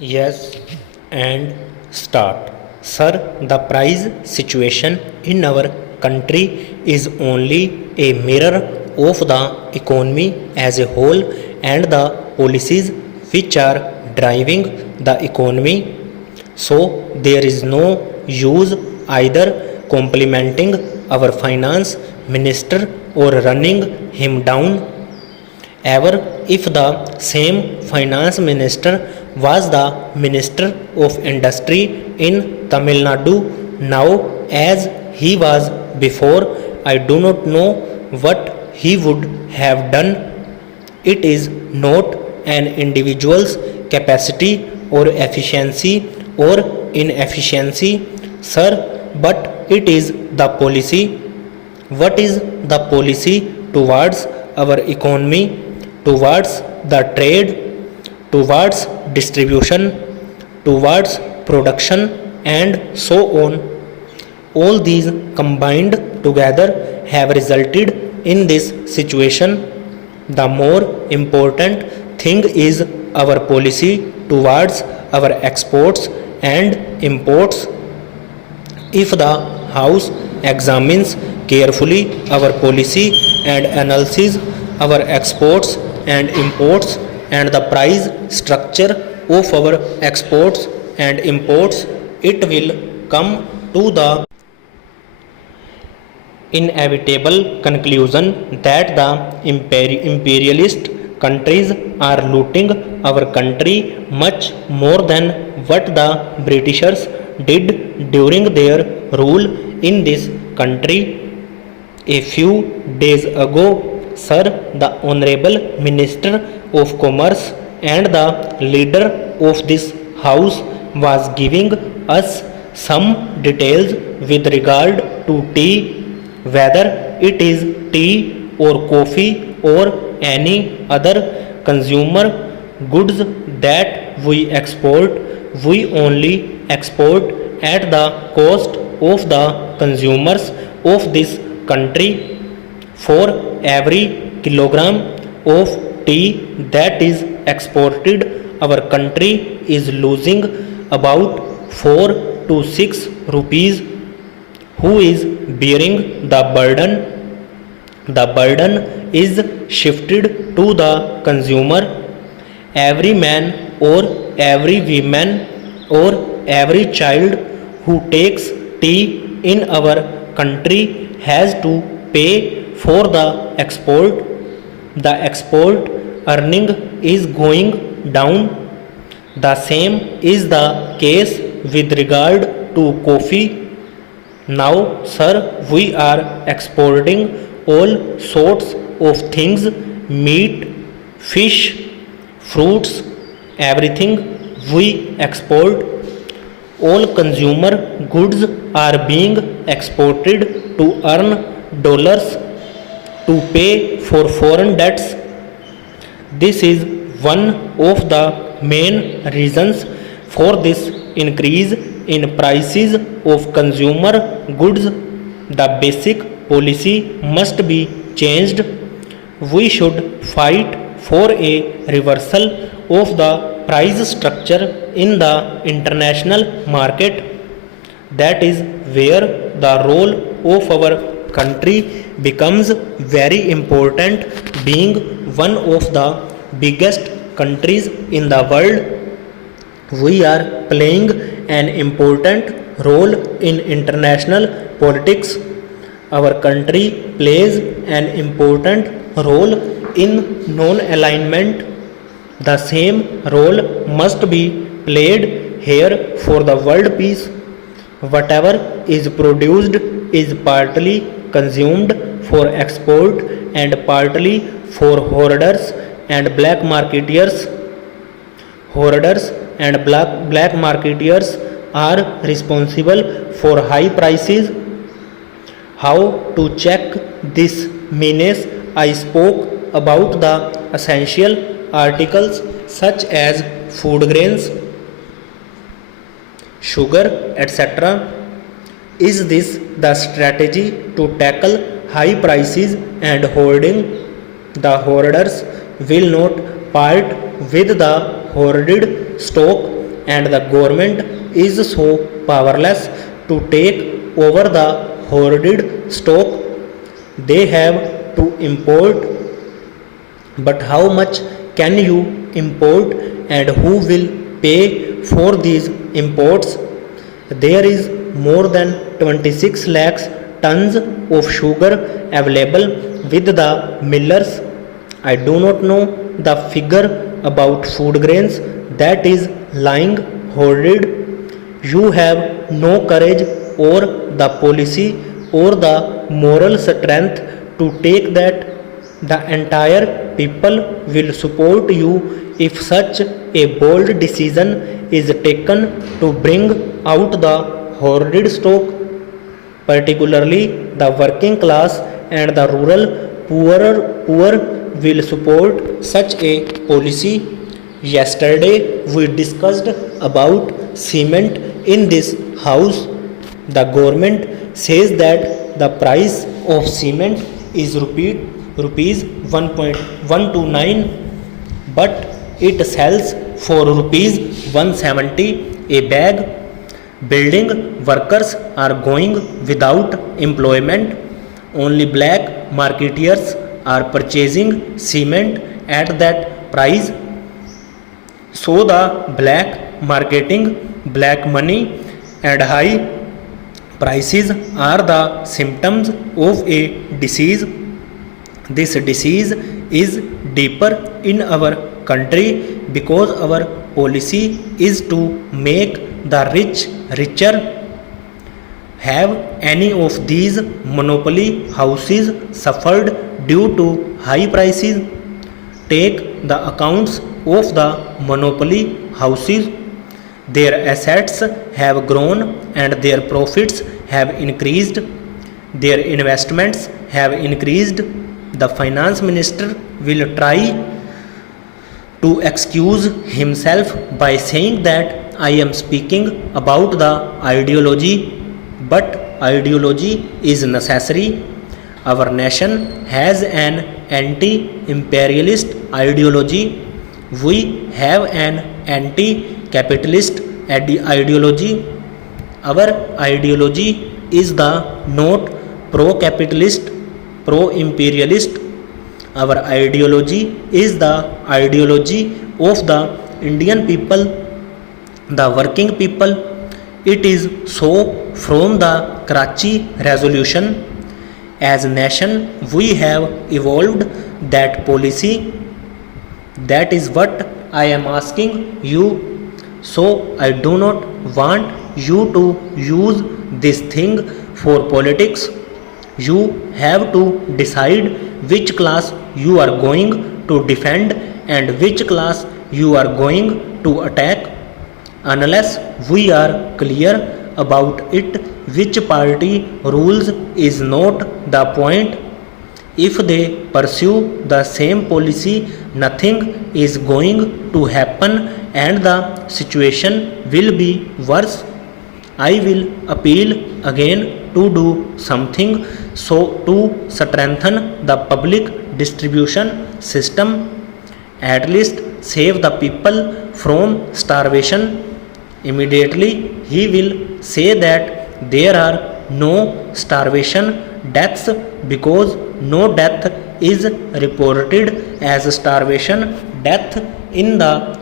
Yes, and start. Sir, the price situation in our country is only a mirror of the economy as a whole and the policies which are driving the economy. So, there is no use either complimenting our finance minister or running him down ever if the same finance minister was the minister of industry in Tamil Nadu now as he was before. I do not know what he would have done. It is not an individual's capacity or efficiency or inefficiency, sir, but it is the policy. What is the policy towards our economy, towards the trade, towards distribution, towards production, and so on? All these combined together have resulted in this situation. The more important thing is our policy towards our exports and imports. If the House examines carefully our policy and analyses our exports and imports and the price structure of our exports and imports, it will come to the inevitable conclusion that the imperialist countries are looting our country much more than what the Britishers did during their rule in this country. A few days ago, sir, the Honorable Minister of Commerce and the leader of this house was giving us some details with regard to tea, whether it is tea or coffee or any other consumer goods that we export. We only export at the cost of the consumers of this country. For every kilogram of tea that is exported, our country is losing about 4 to 6 rupees. Who is bearing the burden? The burden is shifted to the consumer. Every man or every woman or every child who takes tea in our country has to pay for the export. The export earning is going down. The same is the case with regard to coffee. Now, sir, we are exporting all sorts of things: meat, fish, fruits, everything we export. All consumer goods are being exported to earn dollars to pay for foreign debts. This is one of the main reasons for this increase in prices of consumer goods. The basic policy must be changed. We should fight for a reversal of the price structure in the international market. That is where the role of our country becomes very important. Being one of the biggest countries in the world, we are playing an important role in international politics. Our country plays an important role in non-alignment. The same role must be played here for the world peace. Whatever is produced is partly consumed for export and partly for hoarders and black marketeers. Hoarders and black marketeers are responsible for high prices. How to check this menace? I spoke about the essential articles such as food grains, sugar, etc. Is this the strategy to tackle high prices and hoarding? The hoarders will not part with the hoarded stock and the government is so powerless to take over the hoarded stock. They have to import, but how much can you import and who will pay for these imports? There is more than 26 lakhs tons of sugar available with the millers. I do not know the figure about food grains that is lying hoarded. You have no courage or the policy or the moral strength to take that. The entire people will support you if such a bold decision is taken to bring out the hoarded stock. Particularly the working class and the rural poor will support such a policy. Yesterday we discussed about cement in this house. The government says that the price of cement is rupees 1.129, but it sells for rupees 170 a bag. Building workers are going without employment. Only black marketeers are purchasing cement at that price. So the black marketing, black money and high prices are the symptoms of a disease. This disease is deeper in our country because our policy is to make the rich richer. Have any of these monopoly houses suffered due to high prices? Take the accounts of the monopoly houses. Their assets have grown and their profits have increased. Their investments have increased. The finance minister will try to excuse himself by saying that I am speaking about the ideology, but ideology is necessary. Our nation has an anti-imperialist ideology. We have an anti-capitalist ideology. Our ideology is the not pro-capitalist, pro-imperialist. Our ideology is the ideology of the Indian people, the working people. It is so from the Karachi resolution. As a nation we have evolved that policy. That is what I am asking you. So I do not want you to use this thing for politics. You have to decide which class you are going to defend and which class you are going to attack. Unless we are clear about it, which party rules is not the point. If they pursue the same policy, nothing is going to happen and the situation will be worse. I will appeal again to do something so to strengthen the public distribution system, at least save the people from starvation. Immediately he will say that there are no starvation deaths because no death is reported as starvation death in the